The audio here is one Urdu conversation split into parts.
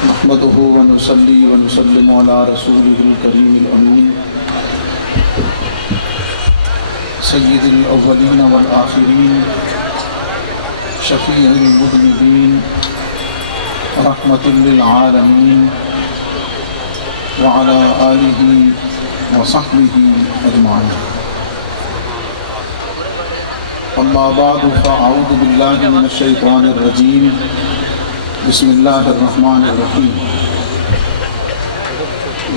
نحمده ونصلي ونسلم على رسوله الكريم الأمين سيد الأولين والآخرين شفيع المذنبين رحمة للعالمين وعلى آله وصحبه أجمعين. أما بعد فأعوذ بالله من الشيطان الرجيم. بسم الله الرحمن الرحيم.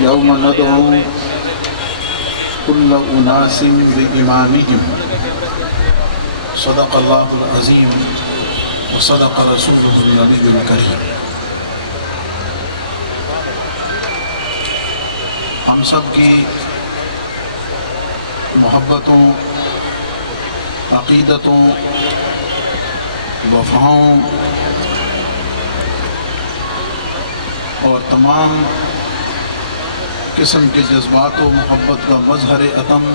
يوم ندعو كل أناس بإمامهم. صدق الله العظيم وصدق رسوله النبي الكريم. ہم سب کی محبتوں، عقیدتوں، وفاؤں اور تمام قسم کے جذبات و محبت کا مظہر عتم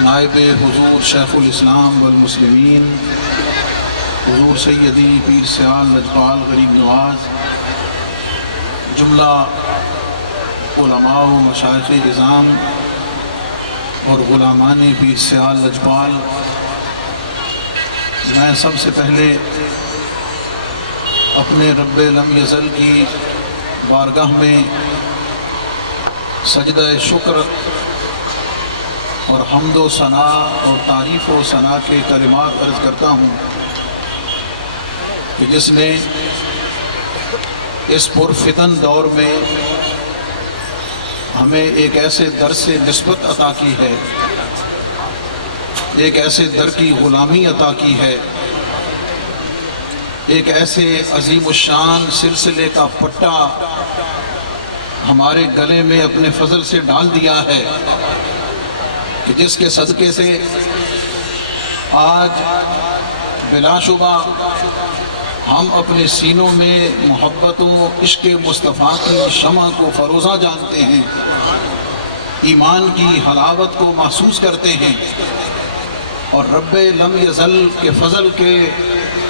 نائب حضور شیخ الاسلام والمسلمین حضور سیدی پیر سیال لجپال غریب نواز جملہ علماء و مشائخ اعظام اور غلامان پیر سیال لجپال، میں سب سے پہلے اپنے رب لم یزل کی بارگاہ میں سجدہ شکر اور حمد و ثنا اور تعریف و ثنا کے کلمات عرض کرتا ہوں کہ جس نے اس پرفتن دور میں ہمیں ایک ایسے در سے نسبت عطا کی ہے، ایک ایسے در کی غلامی عطا کی ہے، ایک ایسے عظیم الشان سلسلے کا پٹا ہمارے گلے میں اپنے فضل سے ڈال دیا ہے کہ جس کے صدقے سے آج بلا شبہ ہم اپنے سینوں میں محبت و عشق مصطفیٰ کی شمع کو فروزہ جانتے ہیں، ایمان کی حلاوت کو محسوس کرتے ہیں اور رب لم یزل کے فضل کے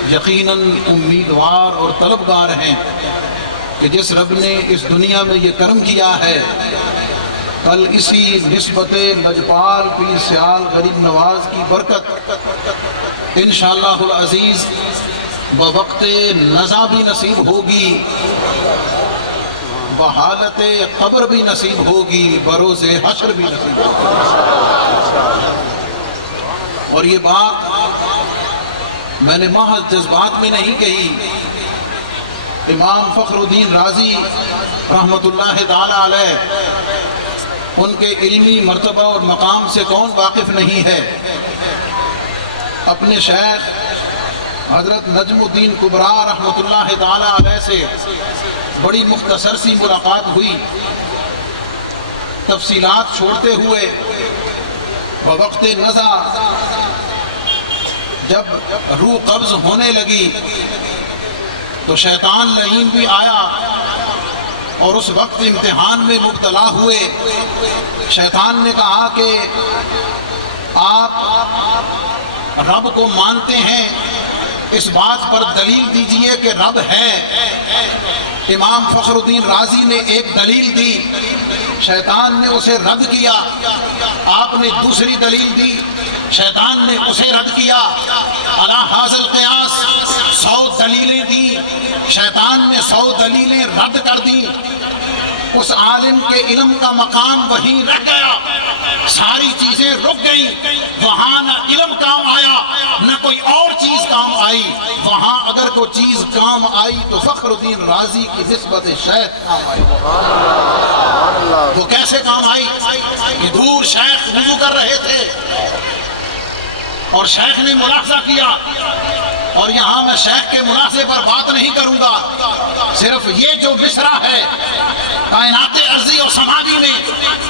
یقیناً امیدوار اور طلبگار ہیں کہ جس رب نے اس دنیا میں یہ کرم کیا ہے، کل اسی نسبت لجپال پیر سیال غریب نواز کی برکت انشاءاللہ العزیز بوقت نزا بھی نصیب ہوگی، بحالت قبر بھی نصیب ہوگی، بروز حشر بھی نصیب ہوگی. اور یہ بات میں نے محض جذبات میں نہیں کہی. امام فخر الدین رازی رحمت اللہ تعالی علیہ، ان کے علمی مرتبہ اور مقام سے کون واقف نہیں ہے. اپنے شیخ حضرت نجم الدین کبرا رحمت اللہ تعالی علیہ سے بڑی مختصر سی ملاقات ہوئی. تفصیلات چھوڑتے ہوئے بوقت نزا جب روح قبض ہونے لگی تو شیطان لعین بھی آیا اور اس وقت امتحان میں مبتلا ہوئے. شیطان نے کہا کہ آپ رب کو مانتے ہیں، اس بات پر دلیل دیجئے کہ رب ہے. امام فخر الدین رازی نے ایک دلیل دی، شیطان نے اسے رد کیا. آپ نے دوسری دلیل دی، شیطان نے اسے رد کیا. علی حاصل قیاس 100 دلیلیں دی، شیطان نے 100 دلیلیں رد کر دی. اس عالم کے علم کا مقام وہیں رہ گیا، ساری چیزیں رک گئیں. وہاں نہ علم کام آیا نہ کوئی اور چیز کام آئی. وہاں اگر کوئی چیز کام آئی تو فخر الدین رازی کی نسبت شیخ کام آئی. وہ کیسے کام آئی کہ دور شیخ وضو کر رہے تھے اور شیخ نے ملاحظہ کیا، اور یہاں میں شیخ کے ملاحظے پر بات نہیں کروں گا، صرف یہ جو مصرع ہے کائنات ارضی اور سماوی میں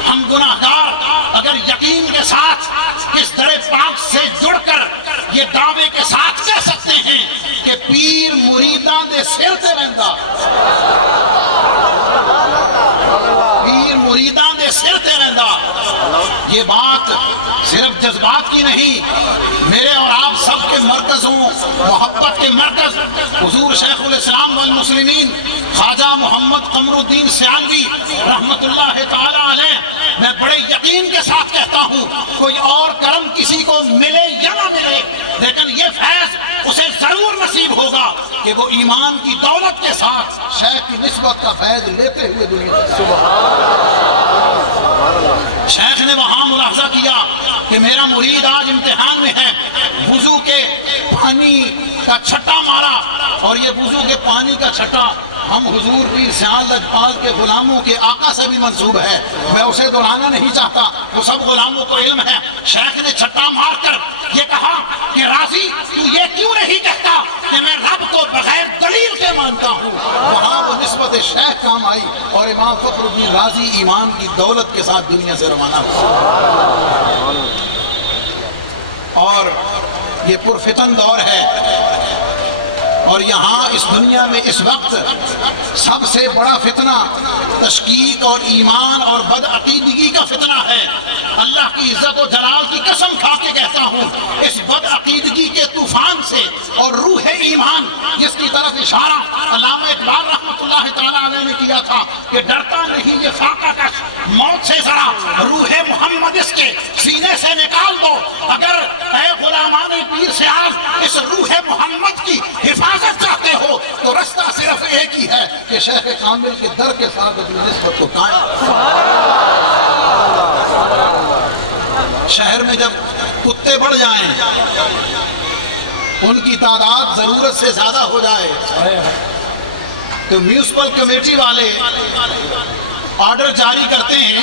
ہم گناہگار اگر یقین کے ساتھ اس در پاک سے جڑ کر یہ دعوے کے ساتھ کہہ سکتے ہیں کہ پیر مریداں دے سر تے رہندا، پیر مریداں دے سر تے رہندا. یہ بات صرف جذبات کی نہیں، میرے اور آپ سب کے مرکزوں محبت کے مرکز حضور شیخ الاسلام والمسلمین خواجہ محمد قمر الدین سیالوی رحمت اللہ تعالی علیہ، میں بڑے یقین کے ساتھ کہتا ہوں کوئی اور کرم کسی کو ملے یا نہ ملے، لیکن یہ فیض اسے ضرور نصیب ہوگا کہ وہ ایمان کی دولت کے ساتھ شیخ کی نسبت کا فیض لیتے ہوئے دنیا سے۔ شیخ نے وہاں ملاحظہ کیا کہ میرا مرید آج امتحان میں ہے، وضو کے پانی کا چھٹا مارا، اور یہ وضو کے پانی کا چھٹا ہم حضور پیر سیال لجپال کے غلاموں کے آقا سے بھی منسوب ہے، میں اسے دہرانا نہیں چاہتا، وہ سب غلاموں کو علم ہے۔ شیخ نے چھٹا مار کر یہ کہا کہ راضی تو یہ کیوں نہیں کہتا کہ میں رب کو بغیر دلیل کے مانتا ہوں؟ وہاں وہ نسبت شیخ کام آئی اور امام فخر الدین رازی ایمان کی دولت کے ساتھ دنیا سے روانہ ہوا۔ اور یہ پرفتن دور ہے، اور یہاں اس دنیا میں اس وقت سب سے بڑا فتنہ تشکیک اور ایمان اور بدعقیدگی کا فتنہ ہے۔ اللہ کی عزت و جلال کی قسم کھا کے کہتا ہوں، اس بدعقیدگی کے طوفان سے اور روح ایمان جس کی طرف اشارہ علامہ اقبال رحمۃ اللہ تعالیٰ علیہ نے کیا تھا کہ ڈرتا نہیں یہ فاقہ کش موت سے ذرا، روح محمد اس کے سینے سے نکال دو، اگر اے غلامان پیر سیال اس روح محمد کی حفاظت چاہتے ہو تو رستہ صرف ایک ہی ہے کہ شیخ کامل کے در کے ساتھ اپنی نسبت کو قائم۔ شہر میں جب کتے بڑھ جائیں، ان کی تعداد ضرورت سے زیادہ ہو جائے، تو میونسپل کمیٹی والے آرڈر جاری کرتے ہیں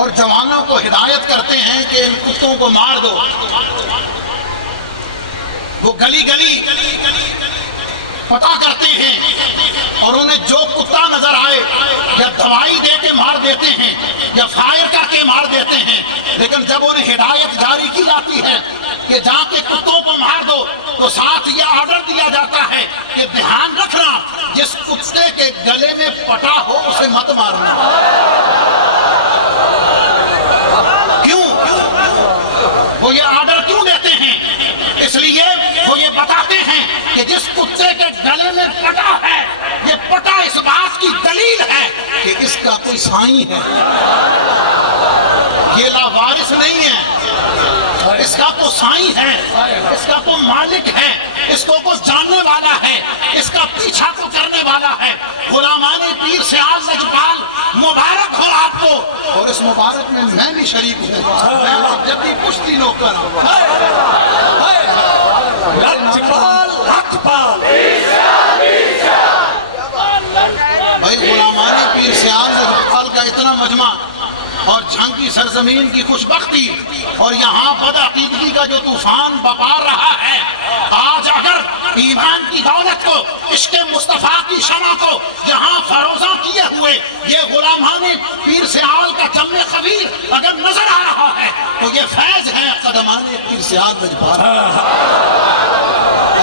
اور جوانوں کو ہدایت کرتے ہیں کہ ان کتوں کو مار دو۔ وہ گلی گلی پتہ کرتے ہیں اور انہیں جو کتا نظر آئے یا دوائی دے کے مار دیتے ہیں یا فائر کر کے مار دیتے ہیں، لیکن جب انہیں ہدایت جاری کی جاتی ہے کہ جا کے کتوں کو مار دو تو ساتھ یہ آرڈر دیا جاتا ہے کہ دھیان رکھنا جس کتے کے گلے میں پٹا ہو اسے مت مارنا۔ کیوں وہ یہ آرڈر کیوں دیتے ہیں؟ اس لیے وہ یہ بتاتے ہیں کہ جس کتے کے گلے میں پٹا ہے، یہ پٹا اس بات کی دلیل ہے کہ اس کا کوئی سائیں ہے، یہ لاوارث نہیں ہے، اس کا کو سائیں ہے، اس کا کو مالک ہے، اس کو جاننے والا ہے، اس کا پیچھا کو کرنے والا ہے۔ غلامان پیر سیال لجپال مبارک ہو آپ کو، اور اس مبارک میں میں بھی شریک ہوں، میں جدی پشتی نوکر ہوں۔ بھائی غلامان پیر سیال لجپال کا اتنا مجمع اور جھانکی سرزمین کی خوشبختی اور یہاں بدعقیدگی کا جو طوفان بپار رہا ہے، آج اگر ایمان کی دولت کو، عشق مصطفیٰ کی شمع کو یہاں فروزاں کیے ہوئے یہ غلامان پیر سیال کا جم خبیر اگر نظر آ رہا ہے تو یہ فیض ہے قدمان پیر سیال لجپال۔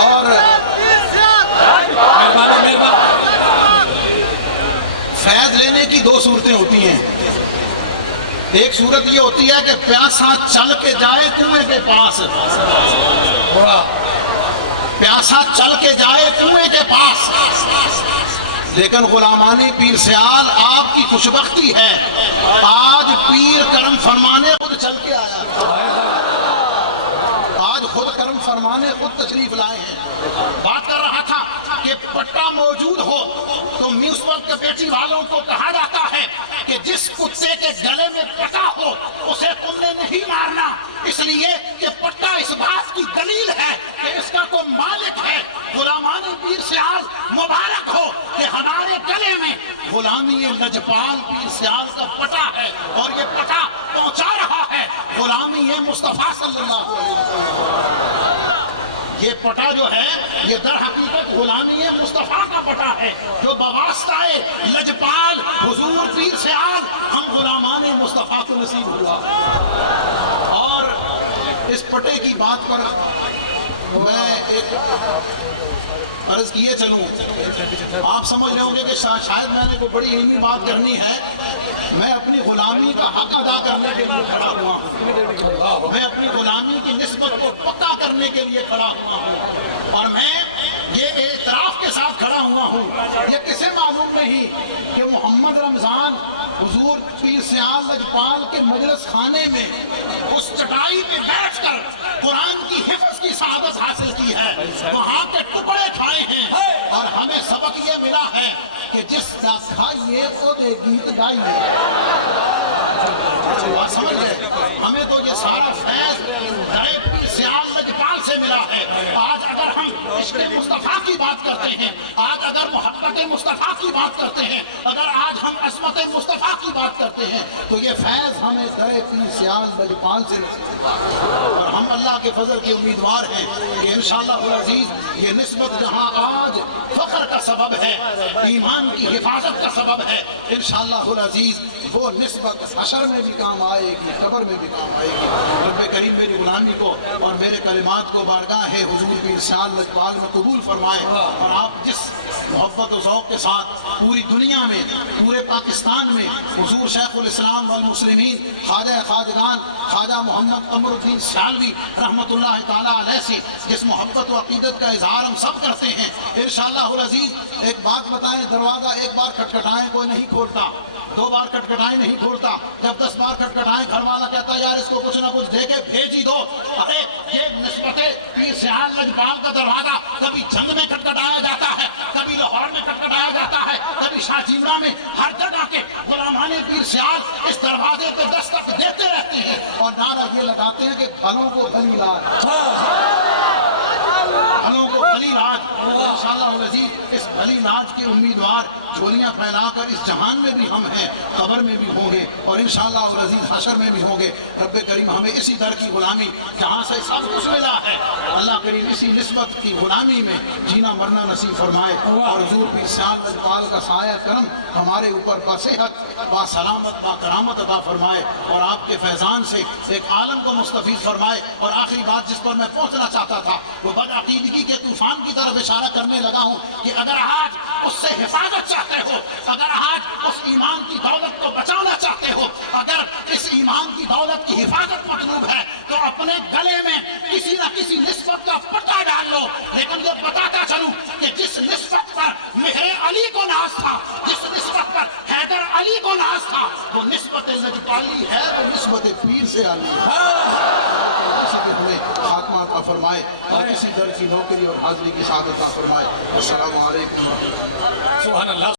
اور فیض لینے کی دو صورتیں ہوتی ہیں، ایک صورت یہ ہوتی ہے کہ پیاسا چل کے جائے کنویں کے پاس، پیاسا چل کے جائے کنویں کے پاس، لیکن غلامان پیر سیال آپ کی خوشبختی ہے، آج پیر کرم فرمانے خود چل کے آیا، آج خود کرم فرمانے خود تشریف لائے ہیں۔ بات کر رہا تھا کہ پٹا موجود ہو تو میونسپل کمیٹی والوں کو کہا جاتا ہے کہ جس کتے کے گلے میں پٹا ہو اسے تم نے نہیں مارنا، اس لیے کہ پٹا اس بات کی دلیل ہے کہ اس کا کوئی مالک ہے۔ غلامان پیر سیال مبارک ہو کہ ہمارے گلے میں غلامی لجپال پیر سیال کا پٹا ہے، اور یہ پٹا پہنچا رہا ہے غلامی مصطفیٰ صلی اللہ علیہ وسلم۔ یہ پٹا جو ہے یہ در حقیقت غلامی مصطفیٰ کا پٹا ہے جو بواسطہ لجپال حضور پیر سیال ہم غلامان مصطفیٰ کو نصیب ہوا۔ اور اس پٹے کی بات پر میں ایک عرض کیے چلوں، آپ سمجھ رہے ہوں گے کہ شاید میں نے کوئی بڑی علمی بات کرنی ہے، میں اپنی غلامی کا حق ادا کرنے کے لیے کھڑا ہوا ہوں، میں اپنی غلامی کی نسبت کو پکا کرنے کے لیے کھڑا ہوا ہوں، اور میں یہ اعتراف کے ساتھ کھڑا ہوا ہوں، یہ کسے معلوم نہیں کہ محمد رمضان حضور پیر سیال لجپال کے مجلس خانے میں اس چٹائی پہ بیٹھ کر قرآن کی حفظ کی سعادت حاصل کی ہے، وہاں کے ٹکڑے کھائے ہیں، اور ہمیں سبق یہ ملا ہے کہ جس کا کھائیے تو دے گیت گائیے۔ بات سمجھ گئے؟ ہمیں تو یہ سارا فیض غیب پیر سیال لجپال سے ملا ہے۔ آج اگر ہم عشق مصطفیٰ کی بات کرتے ہیں، آج اگر محبت مصطفیٰ کی بات کرتے ہیں، اگر آج ہم عظمت مصطفیٰ کی بات کرتے ہیں، تو یہ فیض ہمیں غیب پیر سیال لجپال سے نصیب ہوا، اور ہم اللہ کے فضل کے امیدوار ہیں کہ انشاءاللہ العزیز یہ نسبت جہاں آج فخر کا سبب ہے، ایمان کی حفاظت کا سبب ہے، انشاءاللہ العزیز وہ نسبت حشر میں بھی کام آئے گی، قبر میں بھی کام آئے گی۔ رب کریم میری غلامی کو اور میرے کلمات کو بارگاہ حضور پیر سیال لجپال میں قبول فرمائے، اور آپ جس محبت و ذوق کے ساتھ پوری دنیا میں، پورے پاکستان میں حضور شیخ الاسلام والمسلمین خواجہ خواجگان خواجہ محمد قمر الدین سیالوی رحمۃ اللہ تعالیٰ علیہ سے جس محبت و عقیدت کا اظہار ہم سب کرتے ہیں، انشاءاللہ العزیز ایک بات بتائیں، دروازہ ایک بار کھٹکھٹائیں کوئی نہیں کھولتا، دو بار کھٹکھٹائیں نہیں کھولتا، جب 10 بار کھٹکھٹائیں گھر والا کہتا ہے یار اس کو کچھ نہ کچھ دے کے بھیج ہی دو۔ ارے یہ نسبت پیر سیال لجپال کا دروازہ کبھی جنگ میں کھٹکھٹایا جاتا ہے، کبھی لاہور میں کھٹکھٹایا جاتا ہے، کبھی شاہ جیمرہ میں، ہر جگہ کے غلامان پیر سیال اس دروازے پہ دستک دیتے رہتے ہیں اور نعرہ یہ لگاتے ہیں کہ بھلوں کو بھلی لاج، بھلوں کو بھلی لاج۔ انشاءاللہ العزیز اس بھلی لاج کے امیدوار جھولیاں پھیلا کر اس جہان میں بھی ہم ہیں، قبر میں بھی ہوں گے، اور انشاءاللہ العزیز حشر میں بھی ہوں گے۔ رب کریم ہمیں اسی در کی غلامی جہاں سے سب کچھ ملا ہے، اللہ کریم اسی نسبت کی غلامی میں جینا مرنا نصیب فرمائے، اور حضور پیر سیال لجپال کا سایہ کرم ہمارے اوپر بصحت با سلامت با کرامت عطا فرمائے، اور آپ کے فیضان سے ایک عالم کو مستفید فرمائے۔ اور آخری بات جس پر میں پہنچنا چاہتا تھا وہ بدعقیدگی کے طوفان کی طرف اشارہ کرنے لگا ہوں کہ اگر آج اس سے حفاظت چاہتے ہو، اگر آج اس ایمان کی دولت کو بچانا چاہتے ہو، اگر اس ایمان کی دولت کی حفاظت مطلوب ہے تو اپنے گلے میں کسی نہ کسی نسبت کا پٹا ڈال لو، لیکن یہ بتاتا چلوں کہ جس نسبت پر مہر علی کو ناز تھا، جس نسبت پر حیدر علی کو ناز تھا، وہ نسبت لجپالی ہے، وہ نسبت پیر سے علی ہے۔ اسی کے ہمیں خاتمہ عطا فرمائے اور اسی در کی نوکری اور حاضری کی سعادت عطا فرمائے۔ السلام علیکم۔ سبحان اللہ۔